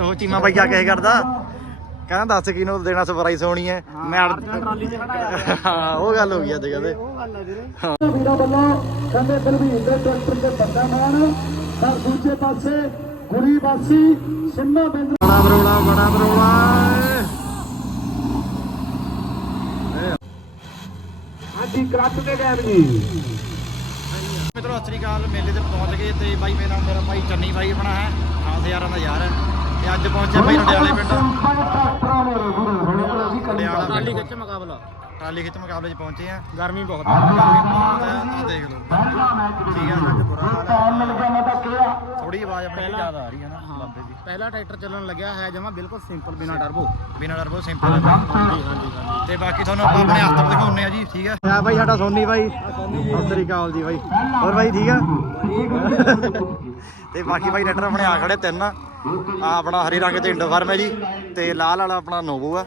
ਉਹ ਚੀਮਾ ਬਾਈ ਜਾ ਕੇ ਕਰਦਾ। ਕਹਿੰਦਾ ਦੱਸ ਕਿਨੂੰ ਦੇਣਾ ਸਰਪ੍ਰਾਈਜ਼ ਹੋਣੀ ਹੈ। ਮੈਂ ਟਰਾਲੀ 'ਚ ਖੜਾ ਹਾਂ ਉਹ ਗੱਲ ਹੋ ਗਈ ਅੱਜ ਕਹਿੰਦੇ ਉਹ ਗੱਲ ਆ ਵੀਰੇ। ਵੀਰਾਂ ਵੱਲੋਂ ਕਹਿੰਦੇ ਬਲਵੀਰ ਦੇ ਟਰੈਕਟਰ ਤੇ ਬੰਦਾ ਮਾਨ ਪਰ ਦੂਜੇ ਪਾਸੇ ਗੁਰੀ ਵਾਸੀ ਸਿੰਮਾ ਬਿੰਦ। ਬੜਾ ਬਰੋਲਾ ਬੜਾ ਬਰੋਲਾ ਹਾਂਜੀ ਕਲੱਚ ਦੇ ਟਾਈਮ ਜੀ। ਮਿੱਤਰੋ ਸਤਿ ਸ੍ਰੀ ਅਕਾਲ। ਮੇਲੇ ਤੇ ਪਹੁੰਚ ਗਏ ਤੇ ਬਾਈ ਮੇਰਾ ਮੇਰਾ ਭਾਈ ਚੰਨੀ ਬਾਈ ਆਪਣਾ ਹੈ। ਖਾਸ ਯਾਰਾਂ ਦਾ ਯਾਰ ਹੈ। ਤੇ ਅੱਜ ਪਹੁੰਚਿਆ ਪਿੰਡ। ਟਰੈਕਟਰਾਂ ਟਰਾਲੀ। ਖਿੱਚ ਮੁਕਾਬਲਾ। ਟਰਾਲੀ ਖਿੱਚ ਮੁਕਾਬਲੇ 'ਚ ਪਹੁੰਚੇ ਆ। ਗਰਮੀ ਬਹੁਤ ਆ। ਦੇਖ ਲਓ। ਪਹਿਲਾ ਮੈਚ ਠੀਕ ਆ ਅੱਜ ਬੁਰਾ ਹਾਲ ਹੈ ਟਾਈਮ ਮਿਲ ਗਿਆ ਮੈਂ ਤਾਂ ਕਿਹਾ। ਥੋੜੀ ਆਵਾਜ਼ ਆਪਣੀ ਜ਼ਿਆਦਾ ਆ ਰਹੀ ਹੈ ਨਾ ਬਾਬੇ ਦੀ। ਪਹਿਲਾ ਟਰੈਕਟਰ ਚੱਲਣ ਲੱਗਿਆ ਹੈ ਜਮਾ ਬਿਲਕੁਲ ਸਿੰਪਲ ਬਿਨਾ ਟਰਬੋ ਬਿਨਾਂ ਬਹੁਤ ਸਿੰਪਲ। ਹੈ ਹਾਂਜੀ ਹਾਂਜੀ। ਤੇ ਬਾਕੀ ਤੁਹਾਨੂੰ ਆਪਾਂ ਆਪਣੇ ਹੱਥ ਦਿਖਾਉਣੇ ਆ ਜੀ ਠੀਕ ਆ? ਆ ਬਾਈ ਸਾਡਾ ਸੋਨੀ ਬਾਈ ਸਤਿ ਸ੍ਰੀ ਅਕਾਲ ਜੀ ਬਾਈ ਹੋਰ ਬਾਈ ਠੀਕ ਆ? ਤੇ ਬਾਕੀ ਬਾਈ ਰੈਟਰ ਆਪਣੇ ਆ ਖੜੇ ਤਿੰਨ। ਆ ਆਪਣਾ ਹਰੀ ਰੰਗ ਤੇ ਇੰਡੋ ਫਾਰਮ ਹੈ ਜੀ, ਤੇ ਲਾਲ ਵਾਲਾ ਆਪਣਾ ਨੋਵੋ ਆ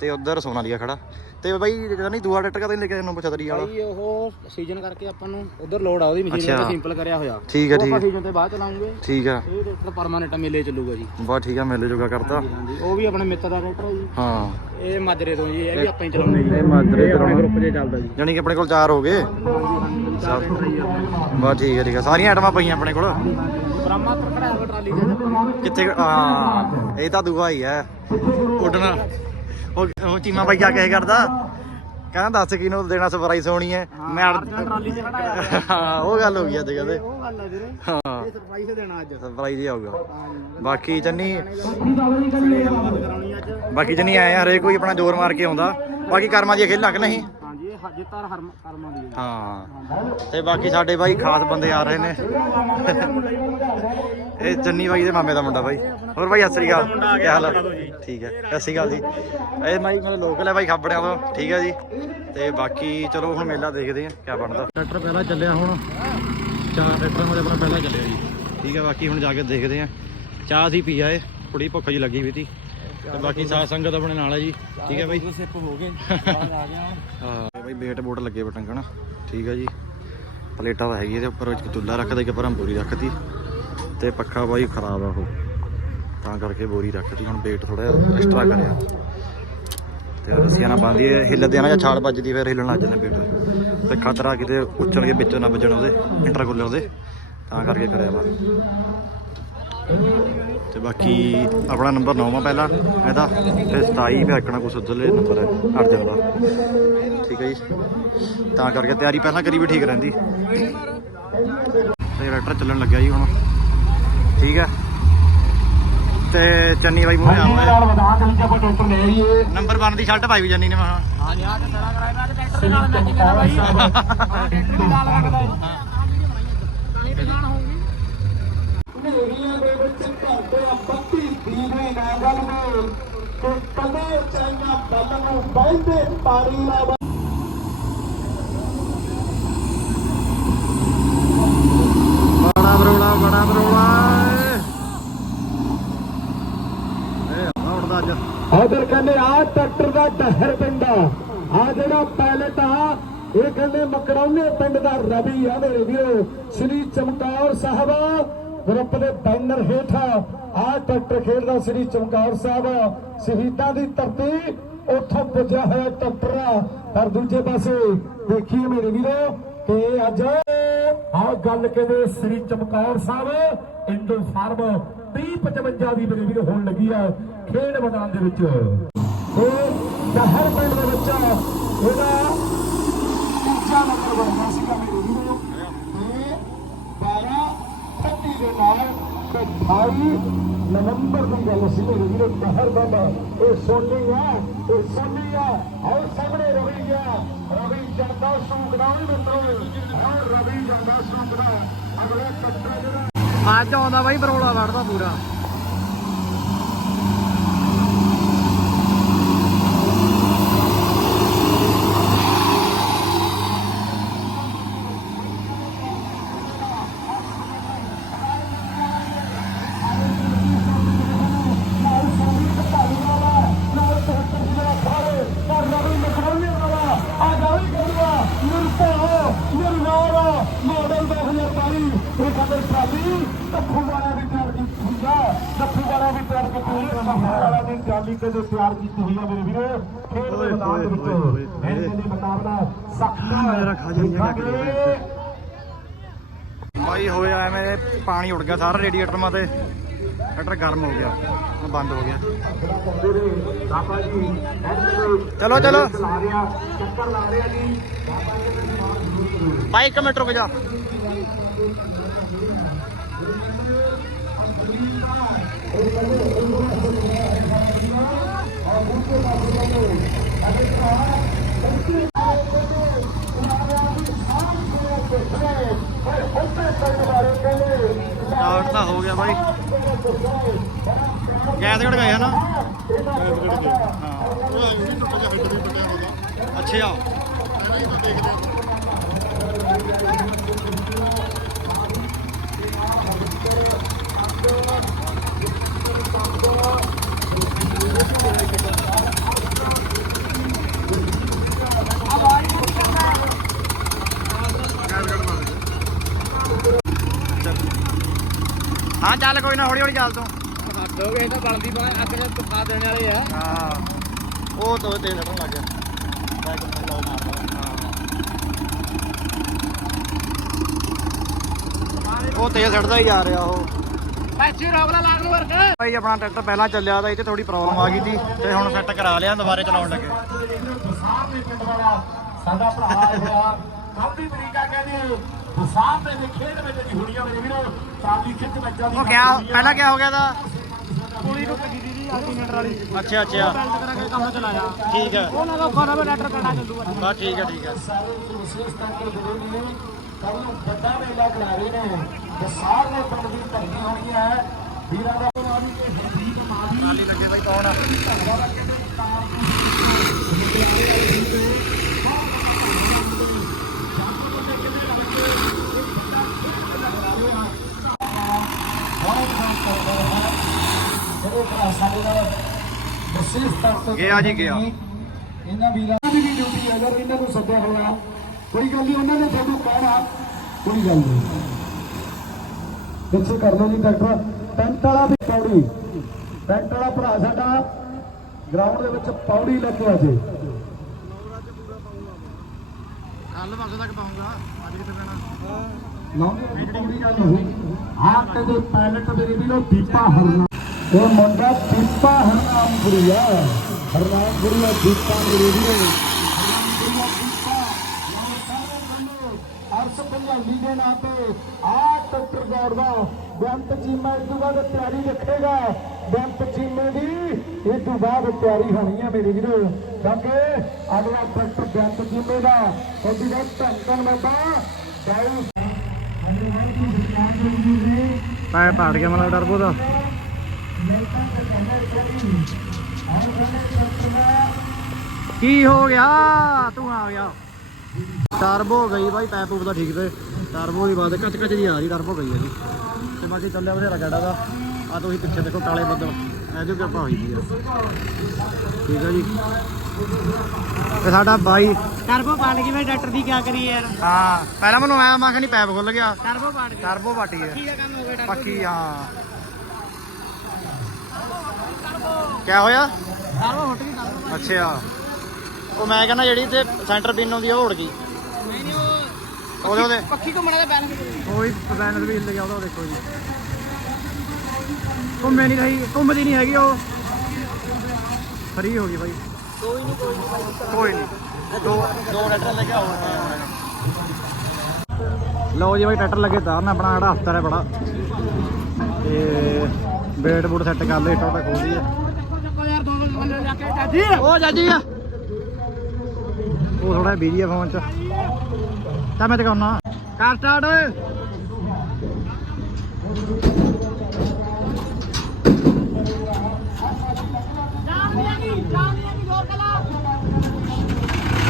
ਤੇ ਉਧਰ ਸੋਨਾਲੀਆ ਖੜਾ। ਤੇ ਬਾਈ ਜਿਹੜਾ ਨਹੀਂ ਦੂਆ ਟਰੈਕਟਰ ਕਦੇ ਲੈ ਕੇ ਨੋਵੋ ਛਤਰੀ ਵਾਲਾ? ਭਾਈ ਉਹ ਸੀਜ਼ਨ ਕਰਕੇ ਆਪਾਂ ਨੂੰ ਉਧਰ ਲੋਡ ਆ ਉਹਦੀ ਮਸ਼ੀਨ। ਤੇ ਸਿੰਪਲ ਕਰਿਆ ਹੋਇਆ। ਠੀਕ ਆ ਉਹ ਠੀਕ ਆ। ਸੀਜ਼ਨ ਤੇ ਬਾਅਦ ਚਲਾਉਂਗੇ। ਠੀਕ ਆ। ਇਹ ਟਰੈਕਟਰ ਪਰਮਾਨੈਂਟ ਮੇਲੇ ਚੱਲੂਗਾ ਜੀ। ਬਹੁਤ ਠੀਕ ਆ ਮੇਲੇ ਜੋਗਾ ਕਰਤਾ। ਉਹ ਵੀ ਆਪਣੇ ਮਿੱਤਰ ਦਾ ਟਰੈਕਟਰ ਹੈ ਜੀ। ਹਾਂ। ਇਹ ਮਾਜਰੇ ਤੋਂ ਜੀ ਇਹ ਵੀ ਆਪਾਂ ਹੀ ਚਲਾਉਂਦੇ ਜੀ। ਇਹ ਮਾਜਰੇ ਚਲਾਉਣਾ। ਗਰੁੱਪ 'ਚ ਚੱਲਦਾ ਜੀ। ਜਾਣੀ ਕਿ ਆਪਣੇ ਕੋਲ ਚਾਰ ਹੋ ਗਏ? ਟਰੈਕਟਰ ਜੀ ਬਹੁਤ ਠੀਕ ਆ ਠੀਕ ਆ। ਸਾਰੀਆਂ ਆਈਟਮਾਂ ਪਈਆਂ ਆਪਣੇ ਕੋਲ? ਬ੍ਰਹਮਾ ਹੈ ਟਰਾਲੀ 'ਚ ਕਿੱਥੇ? ਹਾਂ। ਇਹ ਤਾਂ ਦੂਆ ਹੀ ਹੈ ਉੱਡਣਾ। ਉਹ ਚੀਮਾ ਬਾਈ ਜਾ ਕੇ ਕਰਦਾ। ਕਹਿੰਦਾ ਦੱਸ ਕਿਨੂੰ ਦੇਣਾ ਸਰਪ੍ਰਾਈਜ਼ ਹੋਣੀ ਹੈ ਮੈਂ ਟਰਾਲੀ 'ਚ ਖੜਾ ਹੈ ਉਹ ਗੱਲ ਹੋ ਗਈ ਅੱਜ ਕਹਿੰਦੇ ਉਹ ਗੱਲ ਵੀਰੇ। ਹਾਂ। ਇਹ ਸਰਪ੍ਰਾਈਜ਼ ਦੇਣਾ ਅੱਜ। ਸਰਪ੍ਰਾਈਜ਼ ਹੀ ਆਊਗਾ। ਬਾਕੀ ਚੰਨੀ ਬਾਕੀ ਚੰਨੀ ਆਏ ਆ ਹਰੇਕ ਕੋਈ ਆਪਣਾ ਜ਼ੋਰ ਮਾਰ ਕੇ ਆਉਂਦਾ। ਬਾਕੀ ਕਰਮਾਂ ਦੀ ਖੇਲ ਲੱਗ ਨਹੀਂ। ਜਿੱਤਾਰ ਕਰਮਾਂ ਦੀ। ਹਾਂ। ਤੇ ਬਾਕੀ ਸਾਡੇ ਬਾਈ ਖਾਸ ਬੰਦੇ ਆ ਰਹੇ ਨੇ। ਇਹ ਚੰਨੀ ਬਾਈ ਦੇ ਮਾਮੇ ਦਾ ਮੁੰਡਾ ਬਾਈ। ਹੋਰ ਬਾਈ ਸਤਿ ਸ੍ਰੀ ਅਕਾਲ। ਕੀ ਹਾਲ ਹੈ ਠੀਕ ਹੈ ਸਤਿ ਸ੍ਰੀ ਅਕਾਲ ਜੀ। ਇਹ ਬਾਈ ਮੇਰੇ ਲੋਕਲ ਹੈ ਬਾਈ ਖਾਬੜਿਆਂ ਤੋਂ। ਠੀਕ ਹੈ ਜੀ। ਤੇ ਬਾਕੀ ਚਲੋ ਹੁਣ ਮੇਲਾ ਦੇਖਦੇ ਆ ਕੀ ਬਣਦਾ। ਟਰੈਕਟਰ ਪਹਿਲਾਂ ਚੱਲਿਆ ਹੁਣ। ਚਾਰ ਟਰੈਕਟਰਾਂ ਵਾਲੇ ਆਪਣਾ ਪਹਿਲਾਂ ਚੱਲਿਆ ਜੀ। ਠੀਕ ਹੈ ਬਾਕੀ ਹੁਣ ਜਾ ਕੇ ਦੇਖਦੇ ਆ ਚਾਹ ਸੀ ਪੀ ਆਏ ਥੋੜੀ ਭੁੱਖ ਜੀ ਲੱਗੀ ਵੀ ਸੀ। ਤੇ ਬਾਕੀ ਸਾਧ ਸੰਗਤ ਆਪਣੇ ਨਾਲ ਹੈ ਜੀ। ਠੀਕ ਹੈ ਬਾਈ। ਦੋ ਸਿੱਪ ਹੋ ਗਏ। ਬਾਹਰ ਆ ਗਿਆ ਹਾਂ। ਬਈ ਬੇਟ ਬੋਟ ਲੱਗੇ ਬਟੰਗਣ। ਠੀਕ ਆ ਜੀ। ਪਲੇਟਾਂ ਤਾਂ ਹੈਗੀ ਇਹਦੇ ਉੱਪਰ ਇੱਕ ਚੁੱਲਾ ਰੱਖਦਾ ਇੱਕ ਪਰਾਂ ਬੋਰੀ ਰੱਖਤੀ। ਤੇ ਪੱਖਾ ਬਾਈ ਖਰਾਬ ਆ ਉਹ। ਤਾਂ ਕਰਕੇ ਬੋਰੀ ਰੱਖਤੀ ਹੁਣ ਬੇਟ ਥੋੜਾ ਐਕਸਟਰਾ ਕਰਿਆ। ਤੇ ਰੱਸੀਆਂ ਨਾਲ ਬੰਦੀ ਹਿੱਲਦੇ ਆ ਨਾ ਜਾਂ ਛਾਲ ਵੱਜਦੀ ਫਿਰ ਹਿੱਲਣ ਲੱਗ ਜਾਂਦੇ ਬੇਟ ਤੇ ਖਤਰਾ ਕਿਤੇ ਉੱਚਲ ਕੇ ਵਿੱਚੋਂ ਨਾ ਵੱਜਣ ਉਹਦੇ ਇੰਟਰਕੂਲਰ ਦੇ ਤਾਂ ਕਰਕੇ ਕਰਿਆ ਵਾ। ਤੇ ਬਾਕੀ ਆਪਣਾ ਨੰਬਰ 9 ਪਹਿਲਾਂ, ਇਹਦਾ। ਫਿਰ 27 ਫਿਰ ਰੱਖਣਾ ਕੁਛ ਉਧਰਲੇ ਨੰਬਰ ਹੈ ਅਰਜਨ ਦਾ ਠੀਕ ਹੈ ਜੀ। ਤਾਂ ਕਰਕੇ ਤਿਆਰੀ ਪਹਿਲਾਂ ਕਰੀ ਵੀ ਠੀਕ ਰਹਿੰਦੀ। ਤੇ ਰੈਕਟਰ ਚੱਲਣ ਲੱਗਿਆ ਜੀ ਹੁਣ। ਠੀਕ ਹੈ ਤੇ ਚੰਨੀ ਬਾਈ ਮੂਹਰੇ ਆਉਂਦਾ। ਨਾਲ ਵਧਾ ਦੇ ਆਪਾਂ ਟਰੈਕਟਰ ਲੈ ਆਈਏ। ਨੰਬਰ 1 ਦੀ ਸ਼ਰਟ ਪਾਈ ਵੀ ਜਾਨੀ ਨੇ ਮਹਾ ਹਾਂਜੀ ਆ ਕੇ ਸਾਰਾ ਕਰਾਇਆ ਅੱਜ ਟਰੈਕਟਰ ਦੇ ਨਾਲ ਮੈਚਿੰਗ ਹੈ। ਬਾਈ ਟਰੈਕਟਰ ਵੀ ਨਾਲ ਰੱਖਦਾ ਹੈ। ਤਾਂ ਹੀ ਦੁਕਾਨ ਹੋਊਗੀ। ਏਰੀਆ ਦੇ ਵਿੱਚ ਘੰਟੇ ਆ ਬੱਤੀ ਦੀਵੇ ਨਾ ਗੱਲ ਨੂੰ ਤੇ ਕਦੇ ਚਾਈਨਾ ਬੱਲ ਨੂੰ ਬੈਠੇ ਪਾਰੀ ਲਾ ਬੜਾ ਬਰੋਲਾ ਬੜਾ ਬਰੋਲਾ ਏ ਆ ਉੱਡਦਾ ਅੱਜ ਉਧਰ ਕਹਿੰਦੇ ਆ, ਟਰੈਕਟਰ ਦਾ ਦਹਿਰ ਪਿੰਡ ਆ। ਜਿਹੜਾ ਪਾਇਲਟ ਆ, ਇਹ ਕਹਿੰਦੇ ਮਕੜੌਨੇ ਪਿੰਡ ਦਾ ਰਵੀ ਆ ਮੇਰੇ ਵੀਰੋ। ਸ੍ਰੀ ਚਮਕੌਰ ਸਾਹਿਬ ਗਰੁੱਪ ਦੇ ਬੈਨਰ ਹੇਠ ਆ। ਟਰੈਕਟਰ ਖੇਡਦਾ ਸ੍ਰੀ ਚਮਕੌਰ ਸਾਹਿਬ। ਸ਼ਹੀਦਾਂ ਦੀ ਧਰਤੀ ਉੱਥੋਂ ਪੁੱਜਿਆ ਹੋਇਆ ਟਰੈਕਟਰ ਪਰ ਦੂਜੇ ਪਾਸੇ ਦੇਖੀਏ ਮੇਰੇ ਵੀਰੋ ਕਿ ਅੱਜ ਆ ਗੱਲ ਕਹਿੰਦੇ ਸ੍ਰੀ ਚਮਕੌਰ ਸਾਹਿਬ ਇੰਡੋ ਫਾਰਮ 2055 ਦੀ ਮੇਰੇ ਹੋਣ ਲੱਗੀ ਆ ਖੇਡ ਮੈਦਾਨ ਦੇ ਵਿੱਚ। ਇਹ ਸ਼ਹਿਰ ਪਿੰਡ ਦੇ ਵਿੱਚ ਇਹਦਾ ਤੀਜਾ ਨੰਬਰ ਬਣਦਾ ਸੀਗਾ ਮੇਰੇ ਵੀਰੋ। ਤੇ 12 30 ਦੇ ਨਾਲ 28 ਨਵੰਬਰ ਦੀ ਗੱਲ ਸੀ ਮੇਰੇ ਵੀਰੋ ਸ਼ਹਿਰ ਪਿੰਡ ਇਹ ਸੋਨੀ ਆ, ਇਹ ਸੋਨੀ ਆ। ਔਰ ਸਾਹਮਣੇ ਰਵੀ ਆ। ਰਵੀ ਜਾਂਦਾ ਸੂਕਦਾ ਵੀ ਮਿੱਤਰੋ ਔਰ ਰਵੀ ਜਾਂਦਾ ਸੂਕਦਾ ਅਗਲਾ ਕੱਟਾ ਜਿਹੜਾ ਅੱਜ ਆਉਂਦਾ ਬਾਈ ਬਰੋਲਾ ਵੜਦਾ ਪੂਰਾ। ਮਾਡਲ 2022 ਇਹ ਕਦਰ ਸਾਡੀ ਤੱਖੂ ਵਾਲਾ ਦੀ ਤਿਆਰ ਕੀਤੀ ਹੁੰਦਾ ਸ਼ਹਿਰ ਵਾਲਾ ਦੀ ਟਰਾਲੀ ਕਦੇ ਤਿਆਰ ਕੀਤੀ ਹੋਈ ਆ ਮੇਰੇ ਵੀਰੋ। ਖੇਡ ਦੇ ਮੈਦਾਨ ਦੇ ਵਿੱਚ। ਇਹਨਾਂ ਦੇ ਮੁਕਾਬਲਾ ਸਖਤ ਮੇਰਾ ਖਾ ਜਾਈਆਂ। ਭਾਈ ਹੋਇਆ ਐਵੇਂ ਪਾਣੀ ਉੱਡ ਗਿਆ ਸਾਰਾ ਰੇਡੀਏਟਰ ਮਾ ਤੇ ਰੇਡੀਏਟਰ ਗਰਮ ਹੋ ਗਿਆ। ਬੰਦ ਹੋ ਗਿਆ। ਚਲੋ ਚਲੋ। ਚੱਕਰ ਲਾ ਰਿਹਾ ਜੀ। ਭਾਈ ਇੱਕ ਮਿੰਟ ਰੁਕ ਜਾ। ਸਟਾਰਟ ਤਾਂ ਹੋ ਗਿਆ ਬਾਈ। ਗੈਸ ਘੜ ਗਏ ਹਨਾ ਚੱਲ ਕੋਈ ਨਾ ਹੌਲੀ ਹੌਲੀ ਚੱਲ ਤੂੰ। ਹੱਦ ਹੋ ਗਏ ਤਾਂ ਬਲਦੀ ਬਣਾ ਅੱਗ ਨੇ ਤੁਖਾ ਦੇਣ ਵਾਲੇ ਆ। ਹਾਂ। ਉਹ ਤੋਂ ਤੇਲ ਲੜਨ ਲੱਗ ਗਿਆ। ਬਾਈਕ ਨੂੰ ਲਾਉ ਮਾਰਦਾ ਉਹ ਤੇਲ ਛੱਡਦਾ ਹੀ ਜਾ ਰਿਹਾ ਉਹ। ਪੈਸੇ ਰੋਗਲਾ ਲਾਗ ਨੂੰ ਵਰਕ। ਭਾਈ ਆਪਣਾ ਟਰੈਕਟਰ ਪਹਿਲਾਂ ਚੱਲਿਆ ਤਾਂ ਤੇ ਥੋੜੀ ਪ੍ਰੋਬਲਮ ਆ ਗਈ ਸੀ ਤੇ ਹੁਣ ਸੈੱਟ ਕਰਾ ਲਿਆ ਦੁਬਾਰੇ ਚਲਾਉਣ ਲੱਗੇ। ਸਾਡਾ ਭਰਾ ਹੋਇਆ ਕਾਫੀ ਤਰੀਕਾ ਕਹਿੰਦੇ। ਦਸਾਰ ਦੇ ਖੇਡ ਵਿੱਚ ਦੀ ਹੁਣੀਆਂ ਮੇਰੇ ਵੀਰੋ ਚਾਲੀ ਖਿੱਚ ਮੈਚਾਂ ਦੀ ਉਹ ਕਿਆ ਪਹਿਲਾਂ ਕਿਆ ਹੋ ਗਿਆ ਦਾ? ਪੁਲੀ ਟੁੱਟ ਗਈ ਦੀ ਆਰਡੀਨੇਟਰ ਵਾਲੀ। ਅੱਛਾ ਅੱਛਾ। ਬੈਲਟ ਕਰਾਂਗੇ ਕੰਮ ਚਲਾਇਆ। ਠੀਕ ਹੈ ਉਹਨਾਂ ਦਾ ਫੋਨ ਆਵੇ ਲੈਟਰ ਕੱਢਾ ਚੱਲੂਗਾ ਬਸ ਠੀਕ ਹੈ ਠੀਕ ਹੈ ਸਾਰੇ ਵਿਸ਼ੇਸ਼ ਕਰਕੇ ਜ਼ਰੂਰੀ ਨੇ ਕੱਲ ਨੂੰ ਵੱਡਾ ਮੇਲਾ ਬਣਾ ਰਹੇ ਨੇ। ਦਸਾਰ ਦੇ ਪਿੰਡ ਦੀ ਧਰਤੀ ਹੋਣੀ ਹੈ ਵੀਰਾਂ ਦਾ ਨਾਮ ਵੀ ਤੇ ਹਿੰਦੀ ਦਾ ਨਾਮ ਵੀ ਨਾਲੀ ਲੱਗੇ ਬਾਈ ਕੌਣ ਆ ਜਿਹੜੇ ਭਰਾ ਸਾਡੇ ਨਾਲ ਵਿਸ਼ੇਸ਼ ਤੌਰ ਤੇ ਗਿਆ ਜੀ, ਗਿਆ। ਇਹਨਾਂ ਵੀਰਾਂ ਦੀ ਵੀ ਡਿਊਟੀ ਹੈ ਅਗਰ ਇਹਨਾਂ ਨੂੰ ਸੱਦਿਆ ਹੋਇਆ ਕੋਈ ਗੱਲ ਨਹੀਂ ਉਹਨਾਂ ਨੇ ਤੁਹਾਨੂੰ ਕਹਿਣਾ ਕੋਈ ਗੱਲ ਨਹੀਂ। ਪਿੱਛੇ ਕਰ ਲਓ ਜੀ ਡਾਕਟਰ ਟੈਂਟ ਵਾਲਾ ਵੀ ਪੌੜੀ। ਟੈਂਟ ਵਾਲਾ ਭਰਾ ਸਾਡਾ ਗਰਾਊਂਡ ਦੇ ਵਿੱਚ ਪੌੜੀ ਲੈ ਕੇ ਆ ਜੇ। ਕੱਲ ਪਰਸੋਂ ਤੱਕ ਪਾਉਂਗਾ ਅੱਜ ਕਿੱਥੇ ਪੈਣਾ? ਲਾਉਂਦੇ ਪੌੜੀ ਗੱਲ ਨਹੀਂ ਆਹ ਕਹਿੰਦੇ ਪਾਇਲਟ ਮੇਰੇ ਵੀਰੋ ਦੀਪਾ ਹਰਨਾ ਉਹ ਮੁੰਡਾ ਦੀਪਾ ਹਰਨਾਮਪੁਰੀਆ ਹਰਨਾਮਪੁਰੀਆ ਦੀਪਾ ਮੇਰੇ ਵੀਰੋ ਅਰਸ ਪੰਜਾਬੀ ਦੇ ਨਾਂ ਤੇ ਆ ਡਾਕਟਰ ਗੌਰ ਦਾ ਬੇਅੰਤ ਚੀਮਾ ਇਸ ਤੋਂ ਬਾਅਦ ਤਿਆਰੀ ਰੱਖੇਗਾ ਬੇਅੰਤ ਚੀਮੇ ਦੀ ਇਸ ਤੋਂ ਬਾਅਦ ਤਿਆਰੀ ਹੋਣੀ ਹੈ ਮੇਰੇ ਵੀਰੋ ਕਿਉਂਕਿ ਅਗਲਾ ਡਾਕਟਰ ਬੇਅੰਤ ਚੀਮੇ ਦਾ ਉਹਦੀ ਦਾ ਧੰਕਨ ਬਾਬਾ ਜਾਊ ਪੈਰ ਪਾੜ ਗਿਆ ਮਨ ਟਰਬੋ ਦਾ। ਕੀ ਹੋ ਗਿਆ? ਤੂੰ ਆ ਗਿਆ। ਟਰਬੋ ਗਈ ਬਾਈ ਪੈਪ ਪੂਪ ਦਾ ਠੀਕ ਤੇ। ਟਰਬੋ ਦੀ ਬਾਤ ਕੱਚ ਕੱਚ ਜੀ ਆ ਰਹੀ ਟਰਬੋ ਗਈ ਹੈ ਜੀ। ਤੇ ਬਾਕੀ ਚੱਲਿਆ ਬਥੇਰਾ ਗਾੜਾ ਦਾ। ਆ ਤੁਸੀਂ ਪਿੱਛੇ ਦੇਖੋ ਕਾਲੇ ਬੱਦਲ। ਇਹ ਜੋ ਕਿਰਪਾ ਹੋਈ ਦੀ ਆ। ਠੀਕ ਹੈ ਜੀ। ਤੇ ਸਾਡਾ ਬਾਈ ਟਰਬੋ ਪਾੜ ਗਈ ਮੈਂ ਡਾਕਟਰ ਦੀ ਕੀ ਕਰੀ ਯਾਰ। ਹਾਂ ਪਹਿਲਾਂ ਮੈਨੂੰ ਆਇਆ ਮੈਂ ਨਹੀਂ ਪੈਪ ਖੁੱਲ ਗਿਆ। ਟਰਬੋ ਪਾੜ ਗਈ। ਟਰਬੋ ਪਾਟੀ ਹੈ। ਦਾ ਗਿਆ ਪੱਕੀ ਹਾਂ। ਕਿਆ ਹੋਇਆ? ਹੁੱਟ ਗਈ ਅੱਛਾ। ਉਹ ਮੈਂ ਕਹਿੰਦਾ ਜਿਹੜੀ ਤੇ ਸੈਂਟਰ ਪਿਨ ਆਉਂਦੀ ਆ ਉਹ ਉੜ ਗਈ। ਨਹੀਂ ਨਹੀਂ ਉਹ ਉਹਦੇ ਉਹਦੇ ਪੱਖੀ ਘੁੰਮਣਾ ਦਾ ਬੈਲੈਂਸ ਉਹ ਵੀ ਵੀ ਹਿੱਲ ਗਿਆ ਉਹਦਾ ਦੇਖੋ ਜੀ। ਘੁੰਮੇ ਨਹੀਂ ਰਹੀ ਘੁੰਮਦੀ ਨਹੀਂ ਹੈਗੀ ਉਹ। ਫਰੀ ਹੋ ਗਈ ਬਾਈ। ਕੋਈ ਨਹੀਂ ਕੋਈ ਨਹੀਂ ਕੋਈ ਨਹੀਂ ਦੋ ਦੋ ਟਰੈਕਟਰ ਲੈ ਕੇ ਆਉਣਾ ਲਓ ਜੀ ਬਾਈ ਟਰੈਕਟਰ ਲੱਗੇ ਤਾਰਨ ਆਪਣਾ ਜਿਹੜਾ ਹਫਤਾ ਹੈ ਬੜਾ। ਤੇ ਵੇਟ ਬੂਟ ਸੈੱਟ ਕਰ ਲਏ ਟੋਟਾ ਖੋਲਦੀ ਹੈ ਉਹ ਜਾਜੀ ਆ। ਉਹ ਥੋੜਾ ਬਿਜ਼ੀ ਆ ਫੋਨ ਚ। ਤਾਂ ਮੈਂ ਤੇ ਕਹਉਣਾ ਕਰ ਸਟਾਰਟ ਓਏ।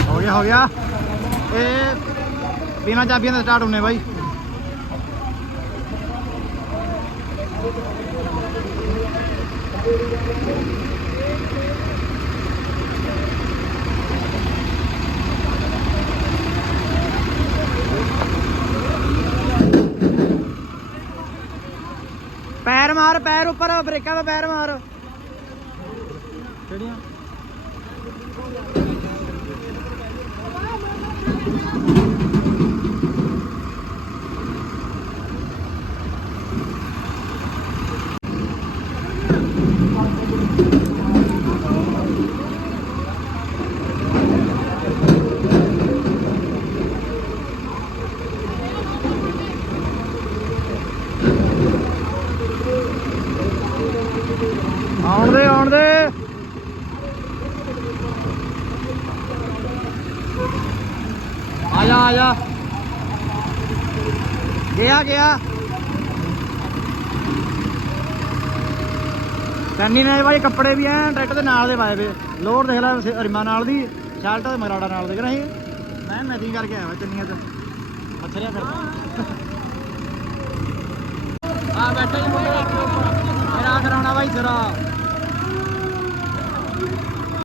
ਹੋ ਗਿਆ ਹੋ ਗਿਆ। ਇਹ ਬਿਨਾ ਚਾਬੀਆਂ ਦਾ ਸਟਾਰਟ ਹੋਣੇ ਬਾਈ। ਪੈਰ ਮਾਰ ਪੈਰ ਉੱਪਰ ਬ੍ਰੇਕਾਂ 'ਤੇ ਪੈਰ ਮਾਰ। ਕਿਹੜੀਆਂ ਆਉਣ ਦੇ ਆਉਣ ਦੇ ਆ ਜਾ। ਗਿਆ ਗਿਆ। ਕੰਨੀ ਨੇ ਭਾਈ ਕੱਪੜੇ ਵੀ ਐ ਟਰੈਕਟਰ ਦੇ ਨਾਲ ਦੇ ਪਾਏ ਵੇ। ਲੋਡ ਦੇਖ ਲੈ ਰਿਮਾ ਨਾਲ ਦੀ, ਸ਼ਰਟ ਤੇ ਮਰਾੜਾ ਨਾਲ ਦੇ ਕਿ ਨਹੀਂ? ਮੈਂ ਮੈਚਿੰਗ ਕਰਕੇ ਆਇਆ ਚੰਨੀਆਂ ਤੇ। ਮੱਛਰਿਆ ਫਿਰਦਾ ਆ ਬੈਠੇ ਜੀ ਮੁੰਡੇ। ਮੇਰਾ ਕਰਾਉਣਾ ਬਾਈ ਜਰਾ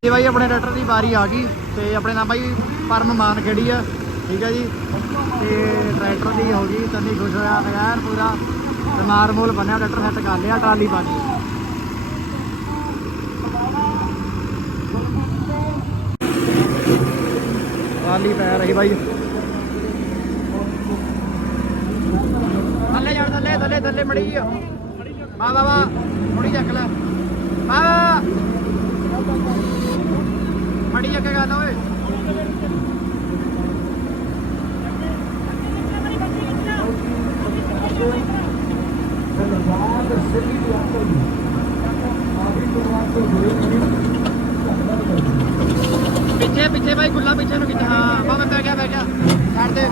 ਜੀ ਬਾਈ ਆਪਣੇ ਟਰੈਕਟਰ ਦੀ ਵਾਰੀ ਆ ਗਈ ਤੇ ਆਪਣੇ ਨਾਲ ਬਾਈ ਪਰਨ ਮਾਨ ਖੇੜੀ ਆ। ਠੀਕ ਹੈ ਜੀ? ਤੇ ਟਰੈਕਟਰ ਦੀ ਹੋ ਗਈ, ਤੰਨੀ ਖੁਸ਼ ਹੋਇਆ ਯਾਰ ਪੂਰਾ ਤੇ ਮਾਰ ਬੰਨਿਆ ਟਰੈਕਟਰ ਸੈੱਟ ਕਰ ਲਿਆ, ਟਰਾਲੀ ਪਾ ਲਈ ਟਰਾਲੀ ਪੈ ਰਹੀ ਬਾਈ। ਥੱਲੇ ਜਾਣ, ਥੱਲੇ ਥੱਲੇ ਥੱਲੇ, ਮੜੀ ਆ। ਵਾ ਵਾ ਵਾ ਥੋੜੀ ਚੱਕ ਲੈ। ਵਾ ਮੜੀ ਚੱਕ ਗੱਲ ਓਏ। ਪਿੱਛੇ ਪਿੱਛੇ ਭਾਈ ਗੁੱਲਾ ਪਿੱਛੇ ਨੂੰ ਕਿੱਥੇ ਹਾਂ, ਬਾਬਾ ਪੈ ਗਿਆ ਪੈ ਗਿਆ ਛੱਡ ਦੇ।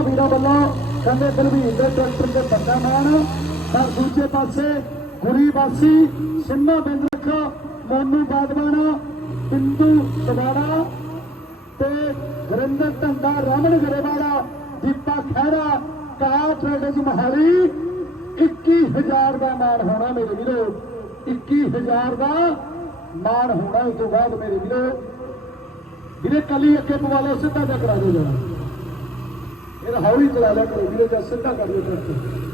ਵੀਰਾ ਵੱਲੋਂ ਕਹਿੰਦੇ ਬਲਵੀਰ ਦੇ ਤੇ ਬੰਦਾ ਮਾਨ ਤਾਂ ਦੂਜੇ ਪਾਸੇ ਗੁਰੀ ਵਾਸੀ ਸਿੰਮਾ ਬਿੰਦਰਖ ਮੋਨੂ ਬਾਦਵਾਨਾ, ਬਿੰਦੂ ਸਵਾੜਾ ਤੇ ਗੁਰਿੰਦਰ ਢੰਡਾ ਰਮਨ ਗਰੇਵਾਲਾ, ਦੀਪਾ ਖਹਿਰਾ ਕਾ ਟ੍ਰੇਡਰਜ਼ ਮਹਾਲੀ। 21000 ਦਾ ਮਾਣ ਹੋਣਾ ਮੇਰੇ ਵੀਰੋ। 21000 ਦਾ ਮਾਣ ਹੋਣਾ ਇਸ ਤੋਂ ਬਾਅਦ ਮੇਰੇ ਵੀਰੋ। ਵੀਰੇ ਕਲੀ ਅੱਗੇ ਪਵਾ ਲਓ, ਸਿੱਧਾ ਜਾ ਕਰਾ ਦਿਓ ਜਰਾ। ਇਹ ਹੌਲੀ ਚਲਾ ਲਿਆ ਕਰੋ ਵੀਰੇ, ਜਾਂ ਸਿੱਧਾ ਕਰ ਲਿਓ ਟਰੈਕਟਰ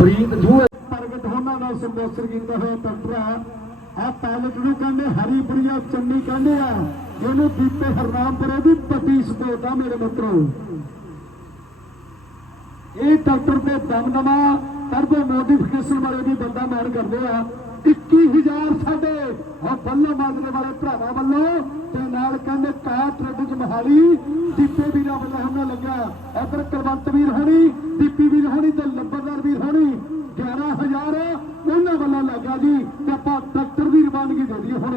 ਪ੍ਰੀਤ ਜੂਏ, ਪ੍ਰਗਟ ਹੋਣਾ ਨਾਲ ਸੰਬੋਧਨ ਕੀਤਾ ਹੋਇਆ ਟਰੈਕਟਰ ਆ ਆ ਪਾਇਲਟ ਨੂੰ ਕਹਿੰਦੇ ਹਰੀਪੁਰੀਆ ਚੰਨੀ ਕਹਿੰਦੇ ਆ, ਜਿਹਨੂੰ ਦੀਪੇ ਹਰਨਾਮਪੁਰੇ ਦੀ ਵੱਡੀ ਸਪੋਰਟ ਆ ਮੇਰੇ ਮਿੱਤਰੋ। ਇਹ ਟਰੈਕਟਰ ਤੇ ਦਮਦਮਾ ਟਰਬੋ ਮੋਡੀਫਿਕੇਸ਼ਨ ਵਾਲੇ ਵੀ ਬੰਦਾ ਮਾਰ ਕਰਦੇ ਆ। 21000 ਸਾਡੇ ਆ ਬੱਲੋ ਮਾਜਰੇ ਵਾਲੇ ਭਰਾਵਾਂ ਵੱਲੋਂ ਤੇ ਨਾਲ ਕਹਿੰਦੇ ਕਾ ਟਰੈਕਟਰ ਚ ਮਹਾਲੀ, ਦੀਪੇ ਵੀਰਾਂ ਵੱਲੋਂ ਉਹਨਾਂ ਲੱਗਾ ਇਧਰ ਕੁਲਵੰਤ ਵੀਰ ਹੋਣੀ, ਦੀਪੀ ਵੀਰ ਹੋਣੀ ਤੇ ਲੰਬਰਦਾਰ ਵੀਰ ਹੋਣੀ 11000 ਉਹਨਾਂ ਵੱਲੋਂ ਲੱਗਾ ਜੀ ਤੇ ਆਪਾਂ ਟਰੈਕਟਰ ਦੀ ਰਵਾਨਗੀ ਦੇ ਦਈਏ ਹੁਣ।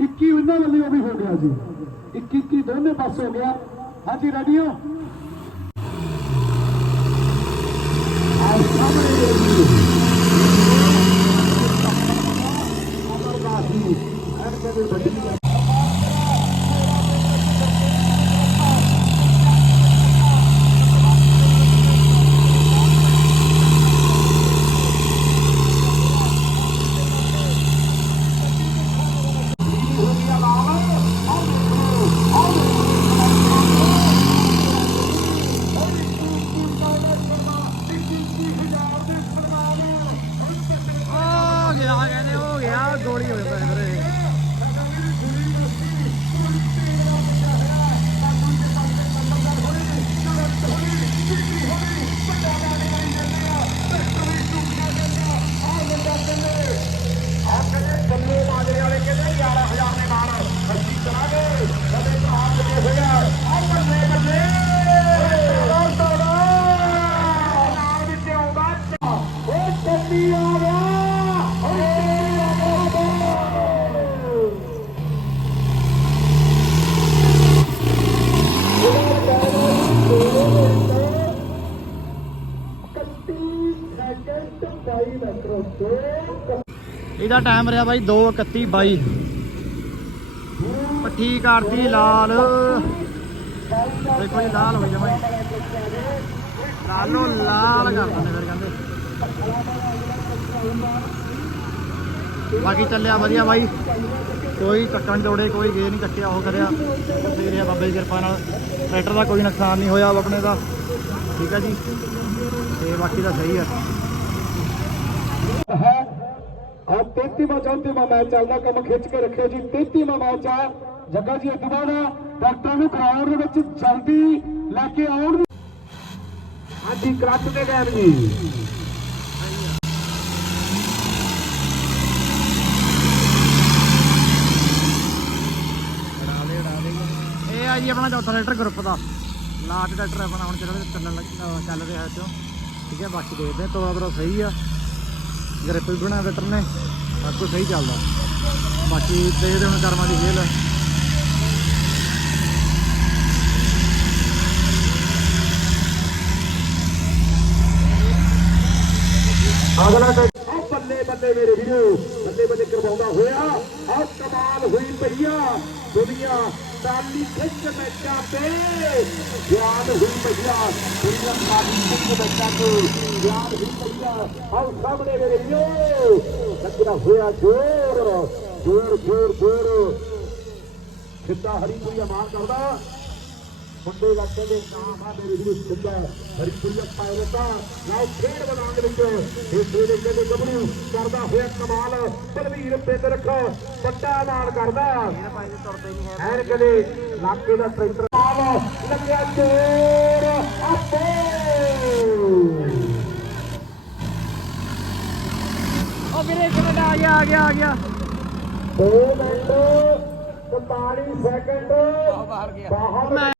21 ਉਹਨਾਂ ਵੱਲੋਂ ਵੀ ਹੋ ਗਿਆ ਜੀ। 21 21 ਦੋਨੇ ਪਾਸੇ ਹੋ ਗਿਆ। ਹਾਂਜੀ ਰੈਡੀ ਹੋ? ਆਹ ਸਾਹਮਣੇ ਜੀ ਅਮਰਦਾਸੀ ਐਨ ਕਦੇ ਵੱਡੀ ਹੋ ਗਿਆ ਕਹਿੰਦੇ ਹੋ ਗਿਆ ਗੋਲੀ ਹੋਏ ਪਏ ਵੀਰੇ ਉਹ ਸੈਕਿੰਡ 22 ਮੈਟਰੋ ਦੋ ਇਹਦਾ ਟਾਈਮ ਰਿਹਾ ਬਾਈ। 2:31:22 ਪੱਠੀ ਕਰਤੀ ਲਾਲ। ਦੇਖੋ ਜੀ, ਲਾਲ ਹੋਈ ਜਮਾਈ ਲਾਲੋ ਲਾਲ ਕਰ ਦਿੰਦੇ ਫਿਰ ਕਹਿੰਦੇ। ਬਾਕੀ ਚੱਲਿਆ ਵਧੀਆ ਬਾਈ। ਕੋਈ ਕੱਟਣ ਜੋੜੇ, ਕੋਈ ਗੇ ਨਹੀਂ ਚੱਕਿਆ ਉਹ ਕਰਿਆ। ਸਹੀ ਰਿਹਾ ਬਾਬੇ ਦੀ ਕਿਰਪਾ ਨਾਲ। ਟਰੈਕਟਰ ਦਾ ਕੋਈ ਨੁਕਸਾਨ ਨਹੀਂ ਹੋਇਆ ਆਪਣੇ ਦਾ। ਠੀਕ ਹੈ ਜੀ। ਤੇ ਬਾਕੀ ਤਾਂ ਸਹੀ ਹੈ ਆ 33ਵਾਂ 34ਵਾਂ ਮੈਚ ਚੱਲਦਾ, ਕੰਮ ਖਿੱਚ ਕੇ ਰੱਖਿਓ ਜੀ 33ਵਾਂ ਮੈਚ ਆ। ਜੱਗਾ ਜੀ ਇੱਕ ਵਾਰ ਡਾਕਟਰ ਨੂੰ ਗਰਾਊਂਡ ਦੇ ਵਿੱਚ ਜਲਦੀ ਲੈ ਕੇ ਆਉਣ ਹਾਂਜੀ, ਕਲੱਚ ਦੇ ਗਏ ਜੀ। ਆ ਜੀ ਆਪਣਾ ਚੌਥਾ ਲੈਟਰ ਗਰੁੱਪ ਦਾ। ਲਾਸਟ ਲੈਟਰ ਆਪਣਾ ਹੁਣ ਚੱਲਣ ਚੱਲਣ ਚੱਲ ਰਿਹਾ ਹੈ ਚੋਂ ਠੀਕ ਹੈ, ਬਾਕੀ ਦੇਖਦੇ ਹਾਂ ਤੋੜਾ ਸਹੀ ਆ। ਗ੍ਰਿਪ ਵੀ ਬਣਾ ਲੈਟਰ ਨੇ ਸਭ ਕੁਝ ਸਹੀ ਚੱਲਦਾ। ਬਾਕੀ ਦੇਖਦੇ ਹੁਣ ਕਰਮਾਂ ਦੀ ਖੇਲ ਹੈ ਅਗਲਾ ਆ ਬੱਲੇ ਬੱਲੇ ਮੇਰੇ ਵੀਰੋ, ਬੱਲੇ ਬੱਲੇ ਕਰਵਾਉਂਦਾ ਹੋਇਆ। ਆ ਕਮਾਲ ਹੋਈ ਪਈਆ ਦੁਨੀਆ ਤਾਲੀ ਖਿੱਚ ਮੈਚਾਂ ਤੇ ਗਿਆਨ ਹੋਈ ਪਈਆ ਦੁਨੀਆ ਤਾਲੀ ਖਿੱਚ ਮੈਚਾਂ ਤੇ ਗਿਆਨ ਹੋਈ ਪਈਆ ਆਓ ਸਾਹਮਣੇ ਮੇਰੇ ਵੀਰੋ, ਲੱਗਦਾ ਹੋਇਆ ਜੋਰ ਜੋਰ ਜੋਰ ਜੋਰ। ਸਿੱਧਾ ਹਰੀਪੁਰੀਆ ਮਾਰ ਕਰਦਾ। ਮੁੰਡੇ ਦਾ ਕਹਿੰਦੇ ਨਾਮ ਆ ਮੇਰੇ ਵੀਰੋ ਸਿੱਧਾ ਹਰੀਪੁਰੀਆ ਪਾਇਲਟਾ ਲਾਓ ਖੇਡ ਮੈਦਾਨ ਦੇ ਵਿੱਚ ਇਹ ਜਿਹੜੇ ਕਹਿੰਦੇ ਗੱਭਰੂ ਕਰਦਾ ਹੋਇਆ ਕਮਾਲ ਬਲਵੀਰ ਪਿੰਡ ਰੱਖੋ ਵੱਡਾ ਮਾਲ ਕਰਦਾ ਐਨ ਕਦੇ ਲਾਕੇ ਦਾ ਟਰੈਕਟਰ ਮਾਲ ਲੱਗਿਆ ਜੋਰ ਆਪੇ ਉਹ ਵੀਰੇ ਕਿਵੇਂ ਆ ਗਿਆ ਆ ਗਿਆ ਆ ਗਿਆ 2 ਮਿੰਟ 47 ਸੈਕਿੰਡ ਬਾਹਰ ਗਿਆ